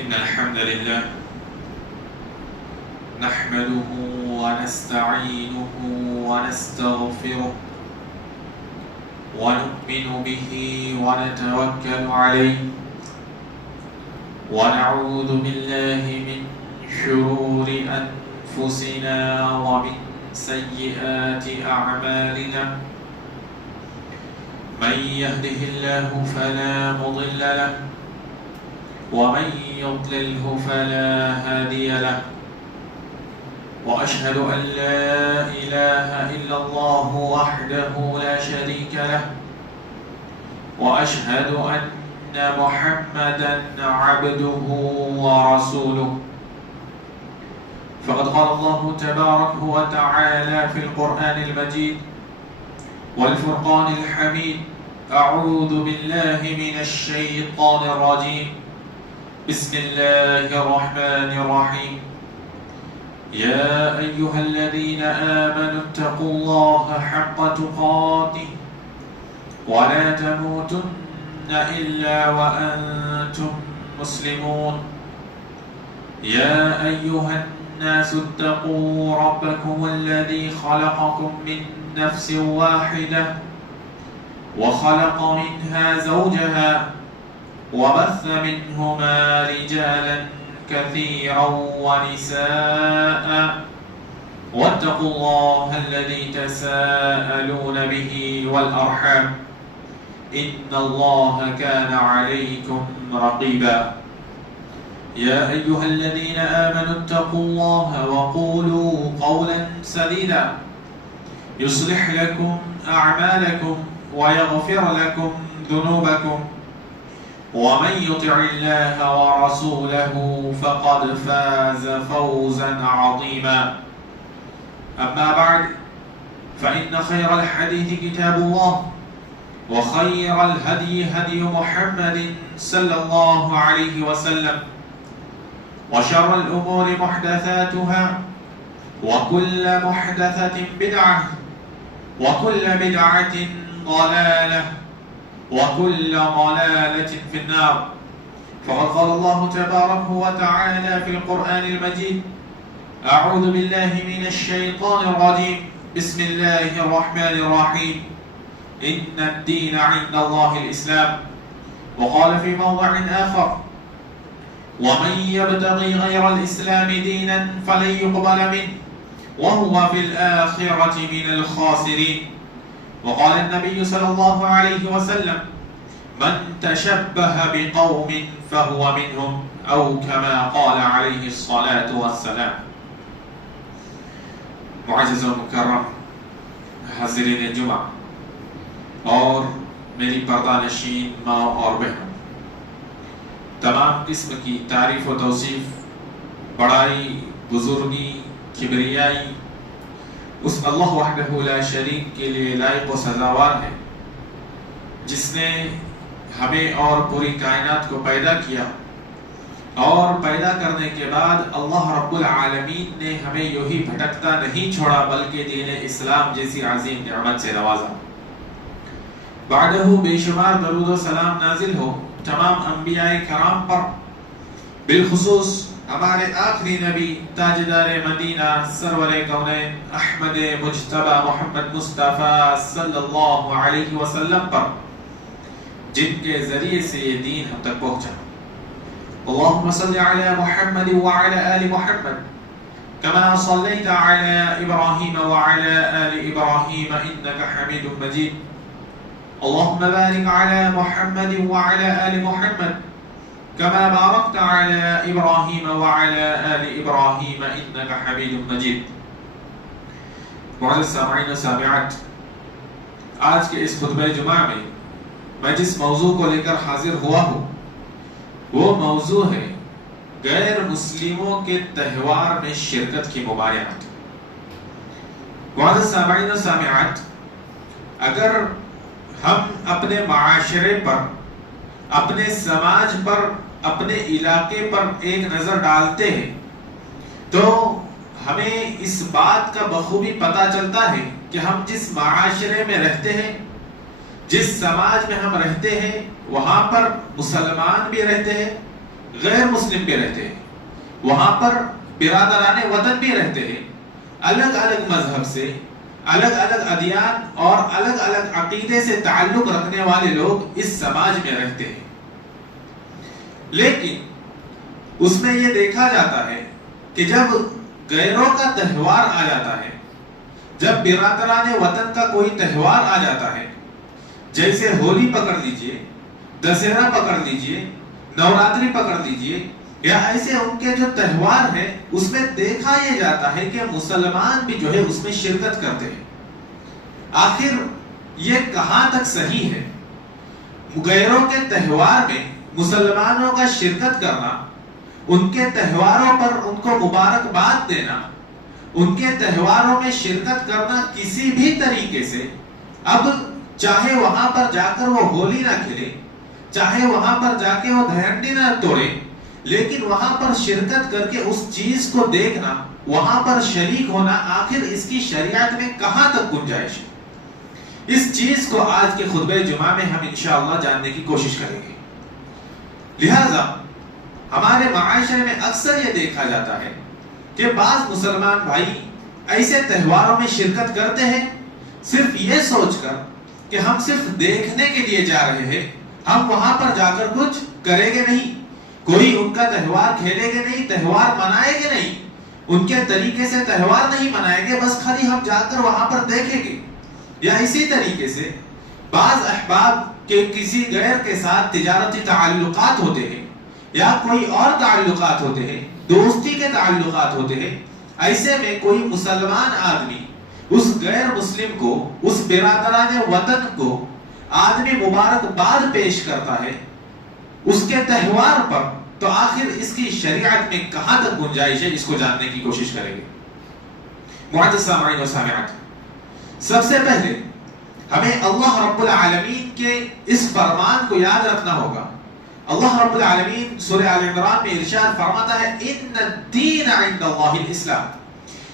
إن الحمد لله نحمده ونستعينه ونستغفره ونؤمن به ونتوكل عليه ونعوذ بالله من شرور أنفسنا ومن سيئات أعمالنا من يهده الله فلا مضل له ومن يضلله فلا هادي له وأشهد أن لا إله إلا الله وحده لا شريك له وأشهد أن محمدا عبده ورسوله فقد قال الله تبارك وتعالى في القرآن المجيد والفرقان الحميد أعوذ بالله من الشيطان الرجيم بسم الله الرحمن الرحيم يا أيها الذين آمنوا اتقوا الله حق تقاته ولا تموتن إلا وأنتم مسلمون يا أيها الناس اتقوا ربكم الذي خلقكم من نفس واحدة وخلق منها زوجها وبث منهما رجالا كثيرا ونساء واتقوا الله الذي تساءلون به والأرحام إن الله كان عليكم رقيبا يا أيها الذين آمنوا اتقوا الله وقولوا قولا سديدا يصلح لكم أعمالكم ويغفر لكم ذنوبكم ومن يطع الله ورسوله فقد فاز فوزا عظيما أما بعد فإن خير الحديث كتاب الله وخير الهدي هدي محمد صلى الله عليه وسلم وشر الأمور محدثاتها وكل محدثة بدعة وكل بدعة ضلالة وكل ضلالة في النار فقد قال الله تبارك وتعالى في القرآن المجيد أعوذ بالله من الشيطان الرجيم بسم الله الرحمن الرحيم إن الدين عند الله الإسلام وقال في موضع آخر ومن يبتغي غير الإسلام دينا فلن يقبل منه وهو في الآخرة من الخاسرين وقال النبي صلى الله عليه وسلم من تشبه بقوم فهو منهم أو كما قال عليه الصلاة والسلام معزز ومکرم حاضرین جمعہ اور میری پردہ نشین ماں اور بہنوں، تمام قسم کی تعریف و توصیف، بڑائی، بزرگی، کبریائی اس اللہ وحدہ لا شریک کے لیے لائق و سزاوار ہے، جس نے ہمیں اور پوری کائنات کو پیدا کیا، اور پیدا کرنے کے بعد اللہ رب العالمین نے ہمیں یوں ہی بھٹکتا نہیں چھوڑا بلکہ دین اسلام جیسی عظیم نعمت سے نوازا۔ بعدہ بے شمار درود و سلام نازل ہو تمام انبیاء کرام پر، بالخصوص ہمارے آخری نبی تاجدار مدینہ سرور کونین احمد مجتبی محمد مصطفیٰ صلی اللہ علیہ وسلم پر، جن کے ذریعے سے یہ دین ہم تک پہنچا۔ اللهم صل على محمد وعلى آل محمد كما صليت على إبراهيم وعلى آل إبراهيم إنك حميد مجيد اللهم بارك على محمد وعلى آل محمد كما باركت على إبراهيم وعلى آل إبراهيم إنك حميد مجيد۔ معزز سامعین و سامعات، آج کے اس خطبہ جمعہ میں میں جس موضوع کو لے کر حاضر ہوا ہوں وہ موضوع ہے غیر مسلموں کے تہوار میں شرکت کی مباینت۔ معزز سامعین و سامعات، اگر ہم اپنے معاشرے پر، اپنے سماج پر، اپنے علاقے پر ایک نظر ڈالتے ہیں تو ہمیں اس بات کا بخوبی پتہ چلتا ہے کہ ہم جس معاشرے میں رہتے ہیں، جس سماج میں ہم رہتے ہیں، وہاں پر مسلمان بھی رہتے ہیں، غیر مسلم بھی رہتے ہیں، وہاں پر برادران وطن بھی رہتے ہیں، الگ الگ مذہب سے، الگ الگ ادیان اور الگ الگ عقیدے سے تعلق رکھنے والے لوگ اس سماج میں رہتے ہیں، لیکن اس میں یہ دیکھا جاتا ہے کہ جب غیروں کا تہوار آ جاتا ہے، جب برادران وطن کا کوئی تہوار آ جاتا ہے، جیسے ہولی پکڑ لیجئے، دسہرہ پکڑ لیجئے، نوراتری پکڑ لیجئے، یا ایسے ان کے جو تہوار ہیں اس میں دیکھا یہ جاتا ہے کہ مسلمان بھی جو ہے اس میں شرکت کرتے ہیں۔ آخر یہ کہاں تک صحیح ہے؟ غیروں کے تہوار میں مسلمانوں کا شرکت کرنا، ان کے تہواروں پر ان کو مبارکباد دینا، ان کے تہواروں میں شرکت کرنا کسی بھی طریقے سے، اب چاہے وہاں پر جا کر وہ ہولی نہ کھلے، چاہے وہاں پر جا کے وہ دھنڈی نہ توڑے، لیکن وہاں پر شرکت کر کے اس چیز کو دیکھنا، وہاں پر شریک ہونا، آخر اس کی شریعت میں کہاں تک گنجائش ہے؟ اس چیز کو آج کے خطبہ جمعہ میں ہم انشاءاللہ جاننے کی کوشش کریں گے۔ لہذا ہمارے معاشرے میں اکثر یہ دیکھا جاتا ہے کہ بعض مسلمان بھائی ایسے تہواروں میں شرکت کرتے ہیں صرف یہ سوچ کر کہ ہم صرف دیکھنے کے لیے جا رہے ہیں، ہم وہاں پر جا کر کچھ کریں گے نہیں، کوئی ان کا تہوار کھیلے گے نہیں، تہوار منائے گے نہیں، ان کے طریقے سے تہوار نہیں منائیں گے، بس خالی ہم جا کر وہاں پر دیکھیں گے۔ یا اسی طریقے سے بعض احباب کے کسی غیر کے ساتھ تجارتی تعلقات ہوتے ہیں یا کوئی اور تعلقات ہوتے ہیں، دوستی کے تعلقات ہوتے ہیں، ایسے میں کوئی مسلمان آدمی اس غیر مسلم کو، اس برادران وطن کو آدمی مبارکباد پیش کرتا ہے اس کے تہوار پر، تو آخر اس کی شریعت میں کہاں تک گنجائش ہے، اس کو جاننے کی کوشش کریں گے۔ معزز سامعین و سامعات، سب سے پہلے ہمیں اللہ رب العالمین کے اس فرمان کو یاد رکھنا ہوگا۔ اللہ رب العالمین سورہ آل عمران میں ارشاد فرماتا ہے ان الدین عند اللہ الاسلام،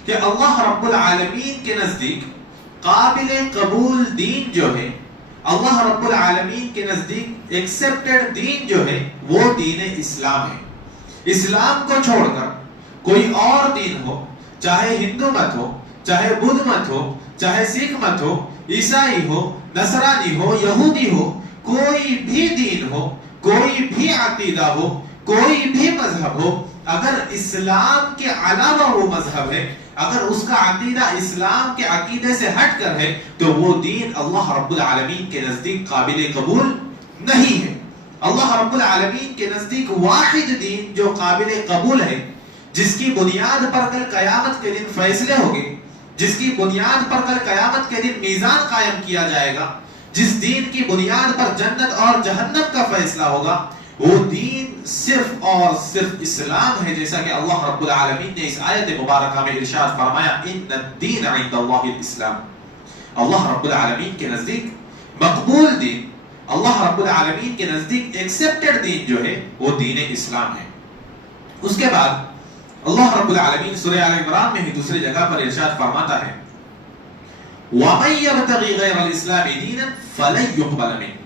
کہ اللہ رب العالمین کے نزدیک قابل قبول دین جو ہے، اللہ رب العالمین کے نزدیک ایکسپٹڈ دین جو ہے وہ دین اسلام ہے۔ اسلام کو چھوڑ کر کوئی اور دین ہو، چاہے ہندو مت ہو، چاہے بدھ مت ہو، چاہے سکھ مت ہو، عیسائی ہو، نصرانی ہو، یہودی ہو، کوئی بھی دین ہو، کوئی بھی عقیدہ ہو، کوئی بھی مذہب ہو، اگر اسلام کے علاوہ وہ مذہب ہے، اگر اس کا عقیدہ اسلام کے عقیدے سے ہٹ کر ہے، تو وہ دین اللہ رب العالمین کے نزدیک قابل قبول نہیں ہے۔ اللہ رب العالمین کے نزدیک واحد دین جو قابل قبول ہے، جس کی بنیاد پر کل قیامت کے دن فیصلے ہوگے، جس کی بنیاد پر کل قیامت کے دن میزان قائم کیا جائے گا، جس دین کی بنیاد پر جنت اور جہنم کا فیصلہ ہوگا، وہ دین صرف اور صرف اسلام ہے، جیسا کہ اللہ رب العالمین نے اس آیت مبارکہ میں ارشاد فرمایا ان الدین عند اللہ الاسلام۔ اللہ رب العالمین کے نزدیک مقبول دین، اللہ رب العالمین کے نزدیک ایکسپٹڈ دین جو ہے وہ دین اسلام ہے۔ اس کے بعد اللہ رب العالمین سورہ آل عمران میں ہی دوسری جگہ پر ارشاد فرماتا ہے وَمَن يَبْتَغِي غَيْرَ الْإِسْلَامِ دِينًا فَلَن يُقْبَلَ مِنْهُ۔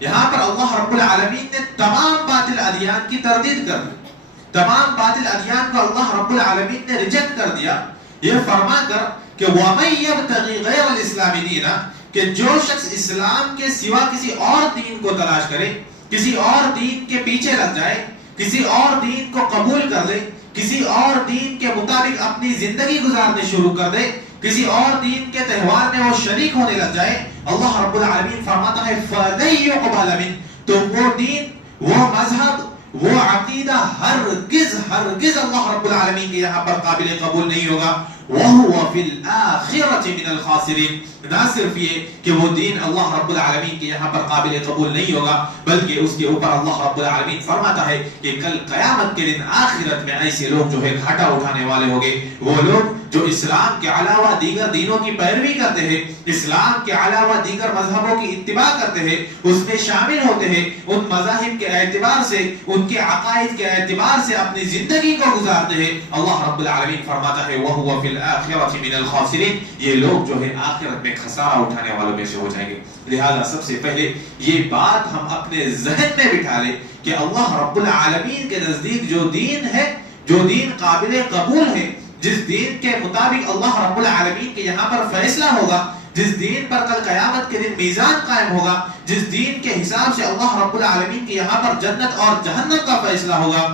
یہاں پر اللہ رب العالمین نے تمام باطل ادیان کی تردید کر دی، تمام باطل ادیان کو اللہ رب العالمین نے ریجیکٹ کر دیا، یہ فرما کر کہ وَمَن يَبْتَغِي غَيْرَ الْإِسْلَامِ دِينًا، کہ جو شخص اسلام کے سوا کسی اور دین کو تلاش کرے، کسی اور دین کے پیچھے لگ جائے، کسی اور دین کو قبول کر لے، کسی اور دین کے مطابق اپنی زندگی گزارنے شروع کر دے، کسی اور دین کے تہوار میں وہ شریک ہونے لگ جائے، اللہ رب العالمین فرماتا ہے فَلَن يُقْبَلَ مِنْهُ، تو وہ دین، وہ مذہب، وہ عقیدہ ہرگز اللہ رب العالمین کے یہاں پر قابل قبول نہیں ہوگا۔ وَهُوَ فِي الْآخِرَةِ مِنَ الْخَاسِرِينَ، نہ صرف یہ کہ وہ دین اللہ رب العالمین کے یہاں پر قابل قبول نہیں ہوگا، بلکہ اس کے اوپر اللہ رب العالمین فرماتا ہے کہ کل قیامت کے دن آخرت میں ایسے لوگ جو ہے گھاٹا اٹھانے والے ہوں گے، وہ لوگ جو اسلام کے علاوہ دیگر دینوں کی پیروی کرتے ہیں، اسلام کے علاوہ دیگر مذہبوں کی اتباع کرتے ہیں، اس میں شامل ہوتے ہیں، ان مذاہب کے اعتبار سے، ان کے عقائد کے اعتبار سے اپنی زندگی کو گزارتے ہیں، اللہ رب العالمین فرماتا ہے وَهُوَ فِي الْآخِرَةِ مِنَ الْخَاسِرِينَ، یہ لوگ جو ہے آخرت میں خسارہ اٹھانے والوں میں سے ہو جائیں گے۔ لہذا سب سے پہلے یہ بات ہم اپنے ذہن میں بٹھا لیں کہ اللہ رب العالمین کے نزدیک جو دین ہے، جو دین قابل قبول ہے، جس دین کے مطابق اللہ رب العالمین کے یہاں پر فیصلہ ہوگا، جس دین پر کل قیامت کے دن میزان قائم ہوگا، جس دین کے حساب سے اللہ رب العالمین کے یہاں پر جنت اور جہنم کا فیصلہ ہوگا،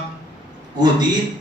وہ دین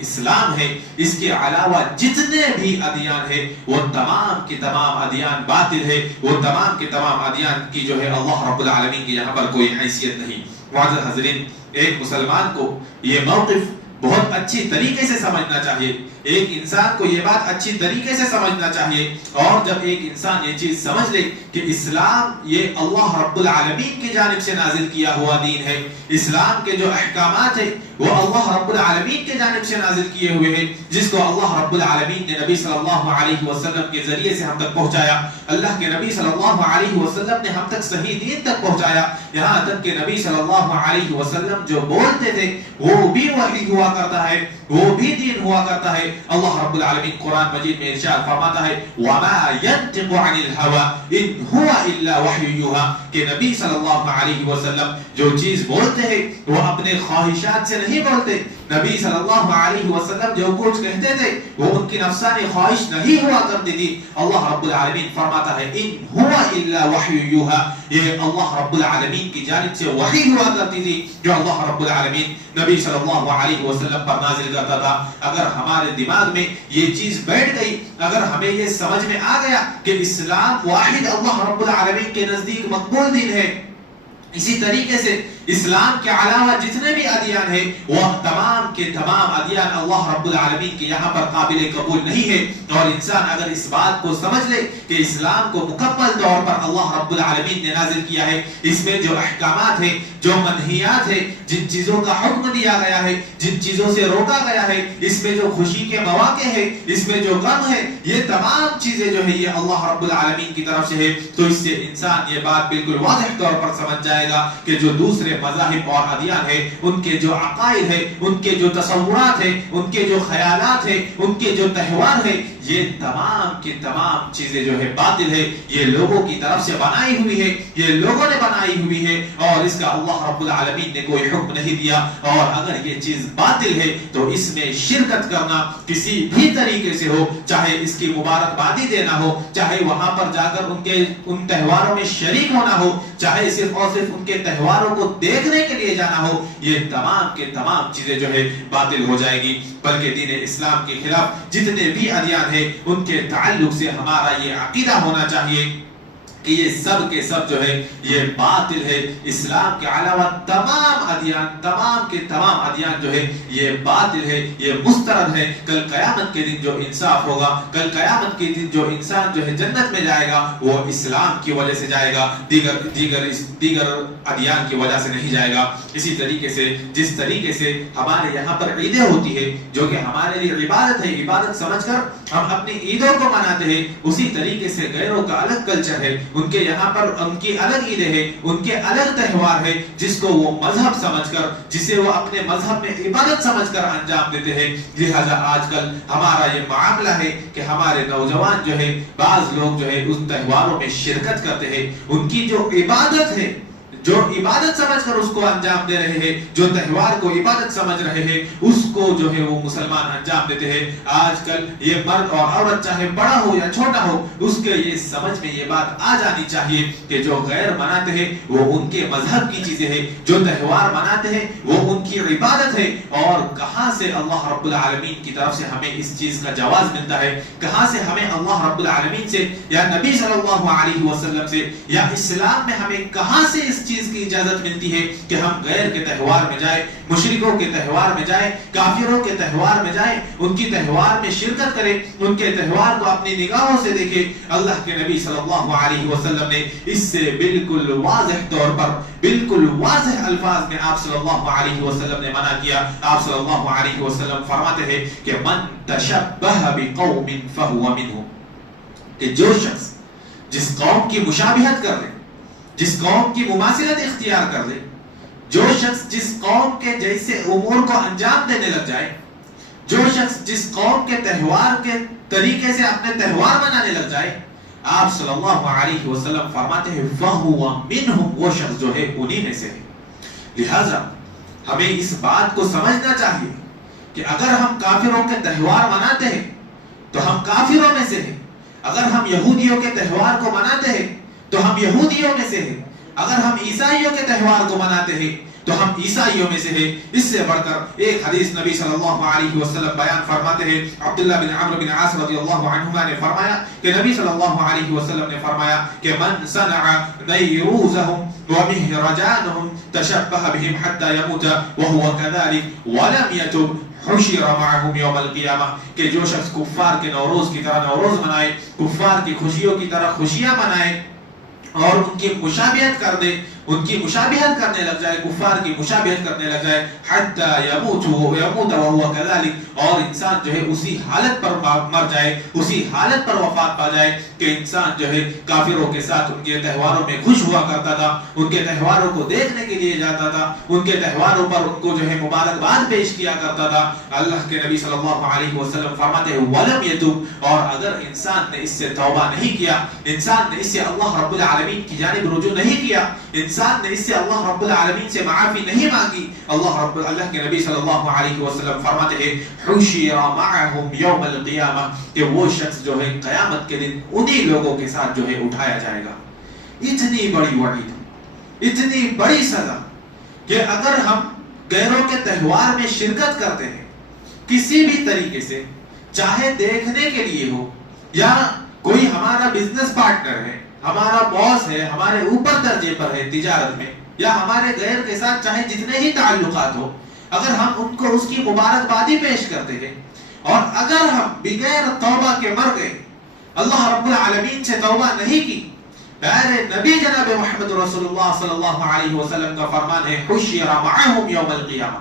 اسلام ہے۔ اس کے علاوہ جتنے بھی ادیان ہیں وہ تمام کے تمام ادیان باطل ہے، وہ تمام کے تمام ادیان کی جو ہے اللہ رب العالمین کے یہاں پر کوئی حیثیت نہیں۔ معزز حضرین، ایک مسلمان کو یہ موقف بہت اچھی طریقے سے سمجھنا چاہیے، ایک انسان کو یہ بات اچھی طریقے سے سمجھنا چاہیے، اور جب ایک انسان یہ چیز سمجھ لے کہ اسلام یہ اللہ رب العالمین کی جانب سے نازل کیا ہوا دین ہے، اسلام کے جو احکامات ہیں وہ اللہ رب العالمین کی جانب سے نازل کیے ہوئے ہیں، جس کو اللہ رب العالمین نے نبی صلی اللہ علیہ وسلم کے ذریعے سے ہم تک پہنچایا، اللہ کے نبی صلی اللہ علیہ وسلم نے ہم تک صحیح دین تک پہنچایا، یہاں تک کہ نبی صلی اللہ علیہ وسلم جو بولتے تھے وہ بھی وحی ہوا کرتا ہے، وہ بھی دین ہوا کرتا ہے۔ اللہ رب العالمین قرآن مجید میں ارشاد فرماتا ہے وَمَا يَنْتِقُ عَنِ الْهَوَىٰ إِنْ هُوَ إِلَّا وَحْيٌ يُوحَىٰ، کہ نبی صلی اللہ علیہ وسلم جو چیز بولتے ہیں وہ اپنے خواہشات سے نہیں بولتے، نبی صلی اللہ علیہ وسلم جو کچھ کہتے تھے وہ ان کی نفسانی خواہش نہیں ہوا کرتی تھی۔ اللہ رب العالمین فرماتا ہے إِنْ هُوَ إِلَّا وَحْيٌ يُوحَىٰ، یہ اللہ رب العالمین کی جانب سے وحی ہوا کرتی تھی جو اللہ رب العالمین نبی صلی اللہ علیہ وسلم پر نازل کرتا تھا۔ اگر ہمارے دماغ میں یہ چیز بیٹھ گئی، اگر ہمیں یہ سمجھ میں آ گیا کہ اسلام واحد اللہ رب العالمین کے نزدیک مقبول دین ہے، اسی طریقے سے اسلام کے علاوہ جتنے بھی ادیان ہیں وہ تمام کے تمام ادیان اللہ رب العالمین کے یہاں پر قابل قبول نہیں ہے، اور انسان اگر اس بات کو سمجھ لے کہ اسلام کو مکمل طور پر اللہ رب العالمین نے نازل کیا ہے، اس میں جو احکامات ہیں، جو منہیات ہیں، جن چیزوں کا حکم دیا گیا ہے، جن چیزوں سے روکا گیا ہے، اس میں جو خوشی کے مواقع ہیں، اس میں جو غم ہے، یہ تمام چیزیں جو ہے یہ اللہ رب العالمین کی طرف سے ہے، تو اس سے انسان یہ بات بالکل واضح طور پر سمجھ جائے گا کہ جو دوسرے مذاہب اور ادیان ہیں، ان کے جو عقائد ہیں، ان کے جو تصورات ہیں، ان کے جو خیالات ہیں، ان کے جو تہوار ہیں، یہ تمام کی تمام چیزیں جو ہے باطل ہے، یہ لوگوں کی طرف سے بنائی ہوئی ہے، یہ لوگوں نے بنائی ہوئی ہے، اور اس کا اللہ رب العالمین نے کوئی حکم نہیں دیا، اور اگر یہ چیز باطل ہے تو اس میں شرکت کرنا کسی بھی طریقے سے ہو، چاہے اس کی مبارکبادی دینا ہو، چاہے وہاں پر جا کر ان تہواروں میں شریک ہونا ہو، چاہے صرف اور صرف ان کے تہواروں کو دیکھنے کے لیے جانا ہو، یہ تمام کے تمام چیزیں جو ہے باطل ہو جائے گی۔ بلکہ دین اسلام کے خلاف جتنے بھی ادیان ہیں ان کے تعلق سے ہمارا یہ عقیدہ ہونا چاہیے کہ یہ سب کے سب جو ہے یہ باطل ہے، اسلام کے علاوہ تمام ادیان جو ہے یہ باطل ہے، یہ مسترد ہے۔ کل قیامت کے دن جو انصاف ہوگا، کل قیامت کے دن جو انسان جو ہے جنت میں جائے گا وہ اسلام کی وجہ سے جائے گا، دیگر ادیان کی وجہ سے نہیں جائے گا۔ اسی طریقے سے جس طریقے سے ہمارے یہاں پر عیدیں ہوتی ہے جو کہ ہمارے لیے عبادت ہے، عبادت سمجھ کر ہم اپنی عیدوں کو مناتے ہیں، اسی طریقے سے غیروں کا الگ کلچر ہے، ان کے یہاں پر ان کی الگ عیدیں ہیں، ان کے الگ تہوار ہے، جس کو وہ مذہب سمجھ کر، جسے وہ اپنے مذہب میں عبادت سمجھ کر انجام دیتے ہیں۔ لہذا آج کل ہمارا یہ معاملہ ہے کہ ہمارے نوجوان جو ہے، بعض لوگ جو ہے ان تہواروں میں شرکت کرتے ہیں، ان کی جو عبادت ہے، جو عبادت سمجھ کر اس کو انجام دے رہے ہیں، جو تہوار کو عبادت سمجھ رہے ہیں، اس کو جو ہے وہ مسلمان انجام دیتے ہیں۔ آج کل یہ مرد اور عورت چاہے بڑا ہو یا چھوٹا ہو، اس کے یہ سمجھ میں یہ بات آ جانی چاہیے کہ جو غیر مناتے ہیں وہ ان کے مذہب کی چیزیں ہیں، جو تہوار مناتے ہیں وہ ان کی عبادت ہے، اور کہاں سے اللہ رب العالمین کی طرف سے ہمیں اس چیز کا جواز ملتا ہے، کہاں سے ہمیں اللہ رب العالمین سے یا نبی صلی اللہ علیہ وسلم سے یا اسلام میں ہمیں کہاں سے اس چیز کی اجازت ملتی ہے کہ ہم غیر کے تہوار میں جائیں، مشرکوں کے تہوار میں جائیں، کافروں کے تہوار میں جائیں، ان کی تہوار میں شرکت کریں، ان کے تہوار کو اپنی نگاہوں سے دیکھیں۔ اللہ کے نبی صلی اللہ علیہ وسلم نے اس سے بالکل واضح طور پر، بالکل واضح الفاظ میں آپ صلی اللہ علیہ وسلم نے منع کیا۔ آپ صلی اللہ علیہ وسلم فرماتے ہیں کہ من تشبہ بقوم فہو منہم، کہ جو شخص جس قوم کی مشابہت کر لے، جس قوم کی مماثلت اختیار کر لے، جو شخص جس قوم کے جیسے امور کو انجام دینے لگ جائے، جو شخص جس قوم کے تہوار کے طریقے سے اپنے تہوار منانے لگ جائے، آپ صلی اللہ علیہ وسلم فرماتے ہیں فَهُوَ مِنْهُمْ، وہ شخص جو ہے انہی میں سے ہے۔ لہذا ہمیں اس بات کو سمجھنا چاہیے کہ اگر ہم کافروں کے تہوار مناتے ہیں تو ہم کافروں میں سے ہیں، اگر ہم یہودیوں کے تہوار کو مناتے ہیں تو ہم یہودیوں میں سے ہیں، اگر ہم عیسائیوں کے تہوار کو مناتے ہیں تو ہم عیسائیوں میں سے ہیں۔ اس سے بڑھ کر ایک حدیث نبی صلی اللہ علیہ وسلم بیان فرماتے ہیں، عبداللہ بن عمرو بن عاص رضی اللہ عنہما نے فرمایا کہ نبی صلی اللہ علیہ وسلم نے فرمایا کہ من صنع نیروزهم ومہرجانهم تشبہ بهم حتى يموت وهو كذلك ولم يتب حشر معهم یوم القیامہ، کہ جو شخص کفار کے نوروز کی طرح نوروز منائے، کفار کی خوشیوں کی طرح خوشیاں منائے اور ان کی مشابہت کر دے، ان کی مشابہت کرنے لگ جائے، کفار کی مشابہت کرنے لگ جائے، حتی یموت وہو کذالک، اور انسان جو ہے اسی حالت پر مر جائے، اسی حالت پر وفات پا جائے کہ انسان جو ہے کافروں کے ساتھ ان کے تہواروں میں خوش ہوا کرتا تھا، ان کے تہواروں کو دیکھنے کے لیے جاتا تھا، ان کے تہواروں پر ان کو جو ہے مبارکباد پیش کیا کرتا تھا۔ اللہ کے نبی صلی اللہ علیہ وسلم فرماتے ہیں ولم یتوب، اور اگر انسان نے اس سے توبہ نہیں کیا، انسان نے اس سے اللہ رب العالمین کی جانب رجوع نہیں کیا، انسان نے اس سے اللہ رب العالمین سے معافی نہیں مانگی، اللہ کے نبی صلی اللہ علیہ وسلم فرماتے ہیں حشر معهم یوم القیامہ، کہ وہ شخص جو ہے قیامت کے دن انہی لوگوں کے ساتھ جو ہے اٹھایا جائے گا۔ اتنی بڑی وعید، اتنی بڑی سزا کہ اگر ہم غیروں کے تہوار میں شرکت کرتے ہیں کسی بھی طریقے سے، چاہے دیکھنے کے لیے ہو یا کوئی ہمارا بزنس پارٹنر ہے، ہمارا باس ہے، ہمارے اوپر درجے پر ہے تجارت میں، یا ہمارے غیر کے ساتھ چاہے جتنے ہی تعلقات ہو، اگر ہم ان کو اس کی مبارکبادی پیش کرتے ہیں اور اگر ہم بغیر توبہ کے مر گئے، اللہ رب العالمین سے توبہ نہیں کی، پیارے نبی جناب محمد رسول اللہ صلی اللہ علیہ وسلم کا فرمان ہے حشر معهم یوم القیامہ،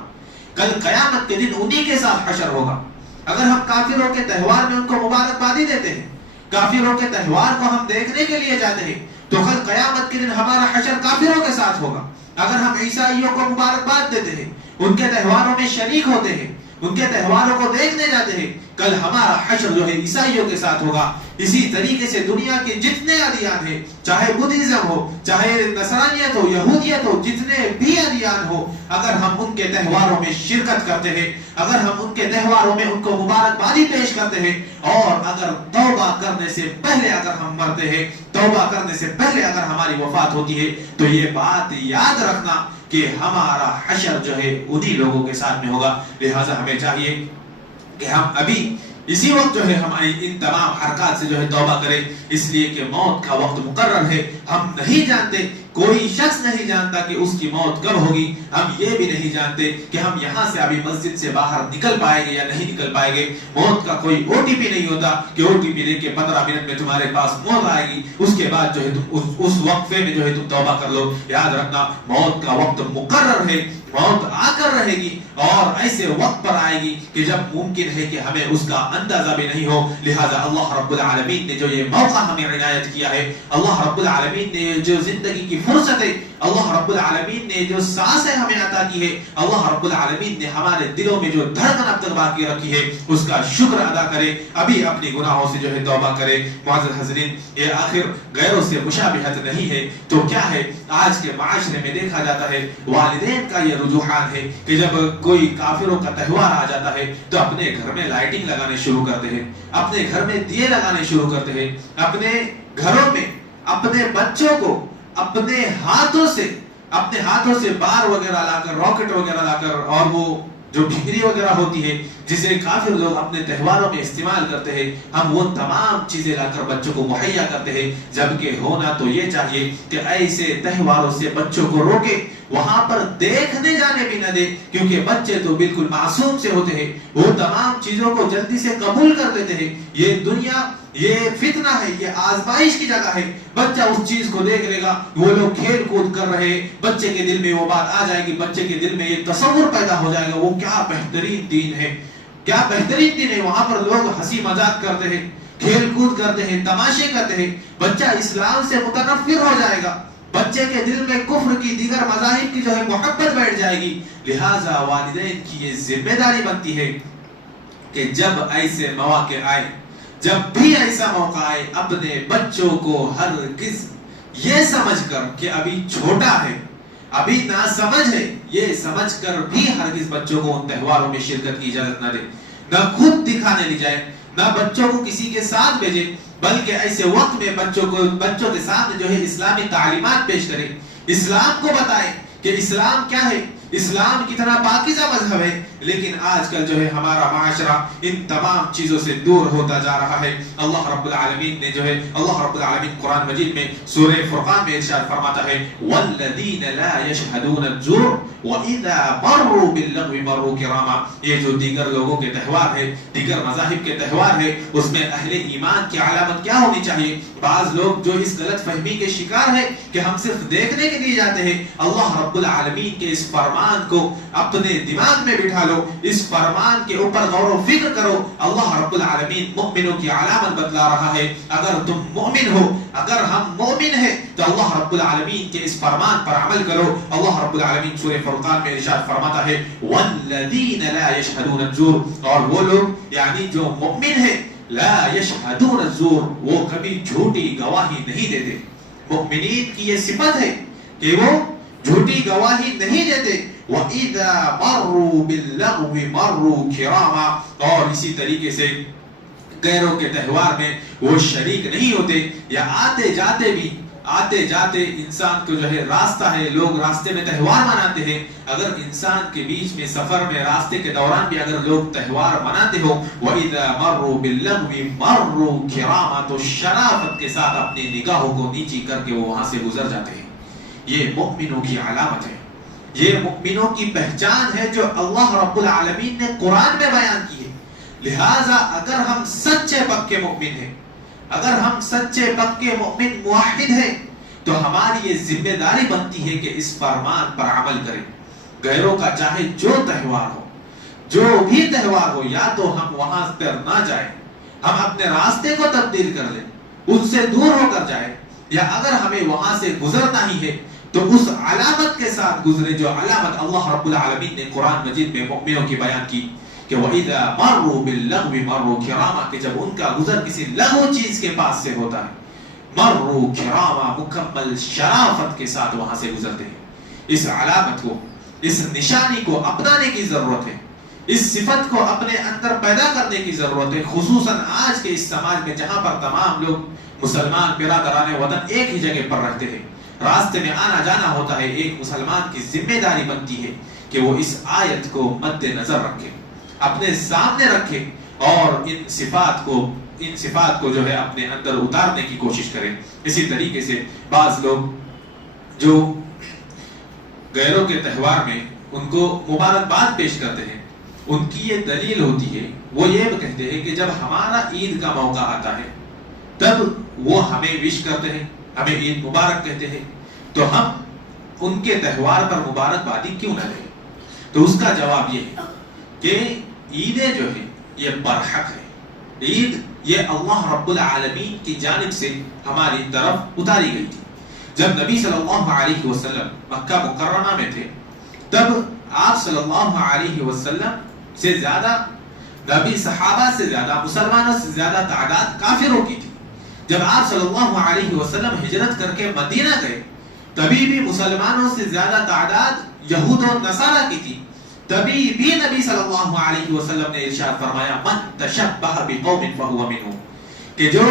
کل قیامت کے دن انہی کے ساتھ حشر ہوگا۔ اگر ہم کافروں کے تہوار میں ان کو مبارکبادی دیتے ہیں، کافروں کے تہوار کو ہم دیکھنے کے لیے جاتے ہیں، تو کل قیامت کے دن ہمارا حشر کافروں کے ساتھ ہوگا۔ اگر ہم عیسائیوں کو مبارکباد دیتے ہیں، ان کے تہواروں میں شریک ہوتے ہیں، ان کے تہواروں کو دیکھنے جاتے ہیں، کل ہمارا حشر جو ہے عیسائیوں کے ساتھ ہوگا۔ اسی طریقے سے دنیا کے جتنے ادیان ہیں، چاہے بدھزم ہو، چاہے نصرانیت ہو، یہودیت ہو، جتنے بھی ادیان ہو، اگر ہم ان کے تہواروں میں شرکت کرتے ہیں، اگر ہم ان کے تہواروں میں ان کو مبارکبادی پیش کرتے ہیں، اور اگر توبہ کرنے سے پہلے اگر ہم مرتے ہیں، توبہ کرنے سے پہلے اگر ہماری وفات ہوتی ہے، تو یہ بات یاد رکھنا کہ ہمارا حشر جو ہے انہی لوگوں کے ساتھ میں ہوگا۔ لہٰذا ہمیں چاہیے کہ ہم ابھی اسی وقت جو ہے ہم ان تمام حرکات سے جو ہے توبہ کریں، اس لیے کہ موت کا وقت مقرر ہے، ہم نہیں جانتے، کوئی شخص نہیں جانتا کہ اس کی موت کب ہوگی، ہم یہ بھی نہیں جانتے کہ ہم یہاں سے ابھی مسجد سے باہر نکل پائیں گے یا نہیں نکل پائیں گے۔ موت کا کوئی او ٹی پی نہیں ہوتا کہ او ٹی پی دے کے 15 منٹ میں تمہارے پاس موت آئے گی، اس کے بعد جو ہے تم اس وقفے میں جو ہے تم توبہ کر لو۔ یاد رکھنا موت کا وقت مقرر ہے، موت آ کر رہے گی اور ایسے وقت پر آئے گی کہ جب ممکن ہے کہ ہمیں اس کا اندازہ بھی نہیں ہو۔ لہذا اللہ رب العالمین نے جو یہ موقع ہمیں عنایت کیا ہے، اللہ رب العالمین نے جو زندگی کی فرصت ہے، اللہ رب العالمین نے جو سانسیں ہمیں عطا کی ہے، اللہ رب العالمین نے ہمارے دلوں میں جو دھڑکن اب تک باقی رکھی ہے، اس کا شکر ادا کرے، ابھی اپنی گناہوں سے جو ہے توبہ کرے۔ معزز حضرین، یہ آخر غیروں سے مشابہت نہیں ہے تو کیا ہے؟ آج کے معاشرے میں دیکھا جاتا ہے والدین کا یہ رجحان ہے کہ جب کوئی کافروں کا تہوار آ جاتا ہے تو اپنے گھر میں لائٹنگ لگانے شروع کرتے ہیں، اپنے گھر میں دیے لگانے شروع کرتے ہیں، اپنے گھروں میں اپنے بچوں کو اپنے ہاتھوں سے بار وغیرہ لا کر، راکٹ وغیرہ لا کر، اور وہ جو ٹھیکری وغیرہ ہوتی ہے جسے کافر لوگ اپنے تہواروں میں استعمال کرتے ہیں، ہم وہ تمام چیزیں لا کر بچوں کو مہیا کرتے ہیں، جبکہ ہونا تو یہ چاہیے کہ ایسے تہواروں سے بچوں کو روکے، وہاں پر دیکھنے جانے بھی نہ دے، کیونکہ بچے تو بالکل معصوم سے ہوتے ہیں، وہ تمام چیزوں کو جلدی سے قبول کر لیتے ہیں۔ یہ دنیا یہ فتنہ ہے، یہ آزمائش کی جگہ ہے، بچہ اس چیز کو دیکھ لے گا، وہ لوگ کھیل کود کر رہے، بچے کے دل میں وہ بات آ جائے گی، بچے کے دل میں یہ تصور پیدا ہو جائے گا، وہ کیا بہترین دین ہے، کیا بہترین دین ہے، وہاں پر لوگ ہنسی مذاق کرتے ہیں، کھیل کود کرتے ہیں، تماشے کرتے ہیں، بچہ اسلام سے متنفر ہو جائے گا، بچے کے دل میں کفر کی دیگر مذاہب کی جو ہے محبت بیٹھ جائے گی۔ لہٰذا والدین کی یہ ذمہ داری بنتی ہے کہ جب ایسے مواقع آئے، جب بھی ایسا موقع آئے، اپنے بچوں کو ہرگز یہ سمجھ کر کہ ابھی چھوٹا ہے، ابھی ناسمجھ ہے، یہ سمجھ کر بھی ہرگز بچوں کو ان تہواروں میں شرکت کی اجازت نہ دے، نہ خود دکھانے لے جائے، نہ بچوں کو کسی کے ساتھ بھیجے، بلکہ ایسے وقت میں بچوں کے سامنے جو ہے اسلامی تعلیمات پیش کرے، اسلام کو بتائے کہ اسلام کیا ہے، اسلام کتنا پاکیزہ مذہب ہے۔ لیکن آج کل جو ہے ہمارا معاشرہ ان تمام چیزوں سے دور ہوتا جا رہا ہے۔ اللہ رب العالمین نے جو ہے قرآن مجید میں سورہ فرقان میں ارشاد فرماتا ہے والذین لا یشہدون الزور واذا مروا باللغو مروا کراما۔ یہ جو دیگر لوگوں کے تہوار ہے، دیگر مذاہب کے تہوار ہے، اس میں اہل ایمان کی علامت کیا ہونی چاہیے؟ بعض لوگ جو اس غلط فہمی کے شکار ہے کہ ہم صرف دیکھنے کے لیے جاتے ہیں، اللہ رب العالمین کے اس فرمان کو اپنے دماغ میں بٹھا لو، اس فرمان کے اوپر غور و فکر کرو۔ اللہ رب العالمین مؤمنوں کی علامت بتلا رہا ہے، اگر تم مومن ہو، اگر ہم مومن ہیں تو اللہ رب العالمین کے اس فرمان پر عمل کرو۔ اللہ رب العالمین سورہ فرقان میں ارشاد فرماتا ہے والذین لا یشہدون الزور، اور وہ لوگ یعنی جو مومن ہیں لا یشہدون الزور، وہ کبھی جھوٹی گواہی نہیں دیتے۔ مومنین کی یہ صفت ہے کہ وہ جھوٹی گواہی نہیں دیتے۔ وَإِذَا مَرُّوا بِاللَّغْوِ مَرُّوا كِرَامًا، اور اسی طریقے سے غیروں کے تہوار میں وہ شریک نہیں ہوتے، یا آتے جاتے انسان کو جو ہے راستہ ہے، لوگ راستے میں تہوار مناتے ہیں، اگر انسان کے بیچ میں سفر میں راستے کے دوران بھی اگر لوگ تہوار مناتے ہو وَإِذَا مَرُّوا بِاللَّغْوِ مَرُّوا كِرَامًا، تو شرافت کے ساتھ اپنی نگاہوں کو نیچی کر کے وہ وہاں سے گزر جاتے ہیں۔ یہ مومنوں کی علامت ہے، یہ مومنوں کی پہچان ہے جو اللہ رب العالمین نے قرآن میں بیان کی ہے۔ لہٰذا اگر ہم سچے پکے مومن ہیں، اگر ہم سچے پکے مومن موحد ہیں، تو ہماری یہ ذمہ داری بنتی ہے کہ اس فرمان پر عمل کریں۔ غیروں کا چاہے جو تہوار ہو، جو بھی تہوار ہو، یا تو ہم وہاں پر نہ جائیں، ہم اپنے راستے کو تبدیل کر لیں، ان سے دور ہو کر جائیں، یا اگر ہمیں وہاں سے گزرنا ہی ہے تو اس علامت کے ساتھ گزرے جو علامت اللہ رب العالمین نے قرآن مجید میں مومنوں کی بیان کی کہ وَإِذَا مَرُّوا بِاللَّغْوِ مَرُّوا كِرَامًا، کہ جب ان کا گزر کسی لغو چیز کے پاس سے ہوتا ہے، مَرُّوا كِرَامًا، مکمل شرافت کے ساتھ وہاں سے گزرتے ہیں۔ اس علامت کو، اس نشانی کو اپنانے کی ضرورت ہے، اس صفت کو اپنے اندر پیدا کرنے کی ضرورت ہے، خصوصاً آج کے اس سماج میں جہاں پر تمام لوگ مسلمان برادران وطن ایک ہی جگہ پر رہتے ہیں، راستے میں آنا جانا ہوتا ہے۔ ایک مسلمان کی ذمہ داری بنتی ہے کہ وہ اس آیت کو مد نظر رکھے، اپنے سامنے رکھے، اور ان صفات کو جو ہے اپنے اندر اتارنے کی کوشش کرے۔ اسی طریقے سے بعض لوگ جو غیروں کے تہوار میں ان کو مبارکباد پیش کرتے ہیں، ان کی یہ دلیل ہوتی ہے، وہ یہ کہتے ہیں کہ جب ہمارا عید کا موقع آتا ہے تب وہ ہمیں وش کرتے ہیں، ہمیں عید مبارک کہتے ہیں، تو ہم ان کے تہوار پر مبارکبادی کیوں نہ دیں؟ تو اس کا جواب یہ ہے کہ عیدیں جو ہیں یہ برحق ہے، عید یہ اللہ رب العالمین کی جانب سے ہماری طرف اتاری گئی تھی۔ جب نبی صلی اللہ علیہ وسلم مکہ مکرمہ میں تھے، تب آپ صلی اللہ علیہ وسلم سے زیادہ، نبی صحابہ سے زیادہ، مسلمانوں سے زیادہ تعداد کافروں کی تھی۔ جب آپ صلی اللہ علیہ وسلم ہجرت کر کے مدینہ گئے، تبھی بھی مسلمانوں سے زیادہ تعداد یہود و نصارہ کی تھی، تبھی بھی نبی صلی اللہ علیہ وسلم نے ارشاد فرمایا من تشبہ بقوم فہو منہم، کہ جو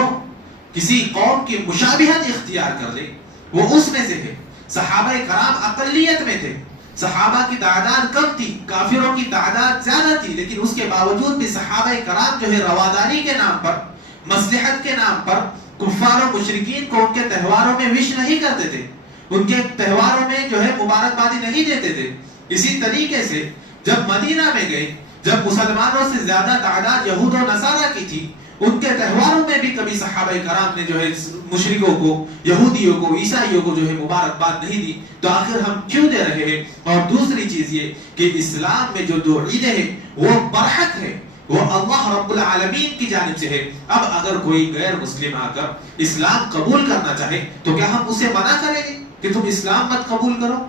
کسی قوم کی مشابہت اختیار کر لے وہ اس میں سے ہے۔ صحابہ کرام اقلیت میں تھے، صحابہ کی تعداد کم تھی، کافروں کی تعداد زیادہ تھی، لیکن اس کے باوجود بھی صحابہ کرام جو ہے رواداری کے نام پر، مصلحت کے نام پر کفار و مشرکین کو ان کے تہواروں میں وش نہیں کرتے تھے، ان کے تہواروں میں جو ہے مبارکبادی نہیں دیتے تھے۔ اسی طریقے سے جب مدینہ میں گئے، جب مسلمانوں سے زیادہ تعداد یہود و نصارہ کی تھی، ان کے تہواروں میں بھی کبھی صحابہ کرام نے جو ہے مشرکوں کو، یہودیوں کو، عیسائیوں کو جو ہے مبارکباد نہیں دی، تو آخر ہم کیوں دے رہے ہیں؟ اور دوسری چیز یہ کہ اسلام میں جو دو عیدیں ہیں وہ برحق ہے، وہ اللہ رب العالمین کی جانب سے ہے۔ اب اگر کوئی غیر مسلم آ کر اسلام قبول کرنا چاہے تو کیا ہم اسے منع کریں گے کہ تم اسلام مت قبول کرو،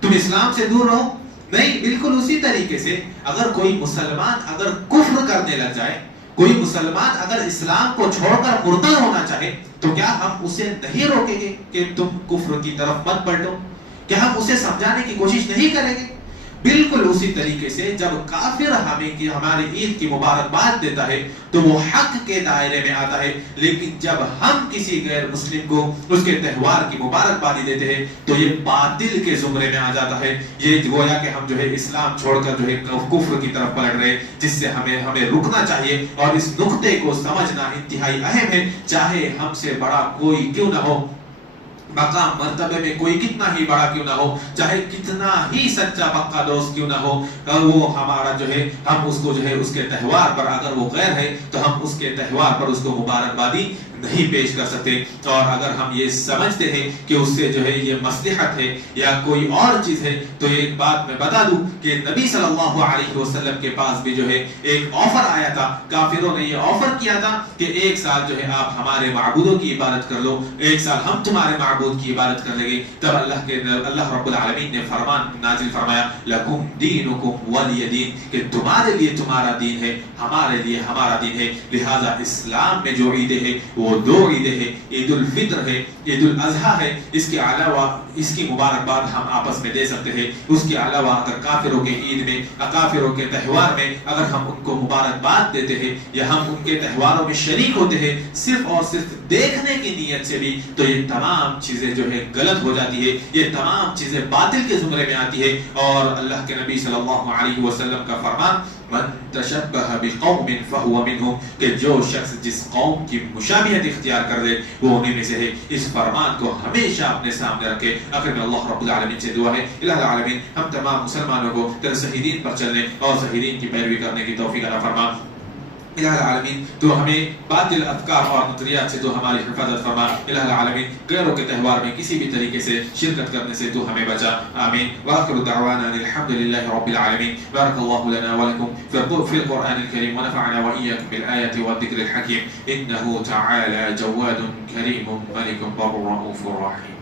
تم اسلام سے دور رہو؟ نہیں، بالکل اسی طریقے سے اگر کوئی مسلمان اگر کفر کرنے لگ جائے، کوئی مسلمان اگر اسلام کو چھوڑ کر مرتد ہونا چاہے، تو کیا ہم اسے نہیں روکیں گے کہ تم کفر کی طرف مت پلٹو؟ کیا ہم اسے سمجھانے کی کوشش نہیں کریں گے؟ بالکل اسی طریقے سے جب کافر ہماری عید کی مبارکباد دیتا ہے تو وہ حق کے دائرے میں آتا ہے، لیکن جب ہم کسی غیر مسلم کو اس کے تہوار کی مبارکبادی دیتے ہیں تو یہ باطل کے زمرے میں آ جاتا ہے۔ یہ گویا کہ ہم اسلام چھوڑ کر کفر کی طرف پلٹ رہے، جس سے ہمیں رکنا چاہیے، اور اس نقطے کو سمجھنا انتہائی اہم ہے، چاہے ہم سے بڑا کوئی کیوں نہ ہو، مقام مرتبے میں کوئی کتنا ہی بڑا کیوں نہ ہو، چاہے کتنا ہی سچا پکا دوست کیوں نہ ہو، وہ ہمارا ہم اس کو اس کے تہوار پر اگر وہ غیر ہے تو ہم اس کے تہوار پر اس کو مبارکبادی نہیں پیش کر سکتے۔ اور اگر ہم یہ سمجھتے ہیں کہ اس سے یہ مصلحت ہے یا کوئی اور چیز ہے، تو ایک بات میں بتا دوں کہ نبی صلی اللہ علیہ وسلم کے پاس بھی ایک آفر آیا تھا، کافروں نے یہ آفر کیا تھا کہ ایک سال آپ ہمارے معبودوں کی عبادت کر لو، ایک سال ہم تمہارے معبود کی عبادت کر لیں گے۔ تب اللہ رب العالمین نے فرمان نازل فرمایا، لکم دینکم ولی دین، کہ تمہارے لیے تمہارا دین ہے، ہمارے لیے ہمارا دین ہے۔ لہذا اسلام میں جو عیدیں ہیں وہ دو عیدیں ہیں، عید الفطر ہے، عید الاضحیٰ ہے، اس کے علاوہ اس کی مبارکباد ہم آپس میں دے سکتے ہیں۔ اس کے علاوہ اگر کافروں کے عید میں، کافروں کے تہوار میں اگر ہم ان کو مبارکباد دیتے ہیں یا ہم ان کے تہواروں میں شریک ہوتے ہیں صرف اور صرف دیکھنے کی نیت سے بھی، تو یہ تمام چیزیں غلط ہو جاتی ہے، یہ تمام چیزیں باطل کے زمرے میں آتی ہے۔ اور اللہ کے نبی صلی اللہ علیہ وسلم کا فرمان، من تشبہ بقوم فہو منہم، کہ جو شخص جس قوم کی مشابہت اختیار کر لے وہ انہیں میں سے ہے۔ اس فرمان کو ہمیشہ اپنے سامنے رکھے۔ آخر میں اللہ رب العالمین سے دعا ہے، الہ العالمین ہم تمام مسلمانوں کو تیرے صحیح دین پر چلنے اور صحیح دین کی پیروی کرنے کی توفیق عطا فرما۔ الہ العالمین تو ہمیں باطل افکار اور نظریات سے تو ہماری حفاظت فرما۔ الہ العالمین غیروں کے تہوار میں کسی بھی طریقے سے شرکت کرنے سے تو ہمیں بچا، آمین۔ وآخر دعوانا الحمد للہ رب العالمین۔ بارک اللہ لنا ولکم في القرآن الكريم ونفعنا وإياكم بالآيات والذكر الحكيم، إنه تعالى جواد كريم ملك بر رؤوف رحيم۔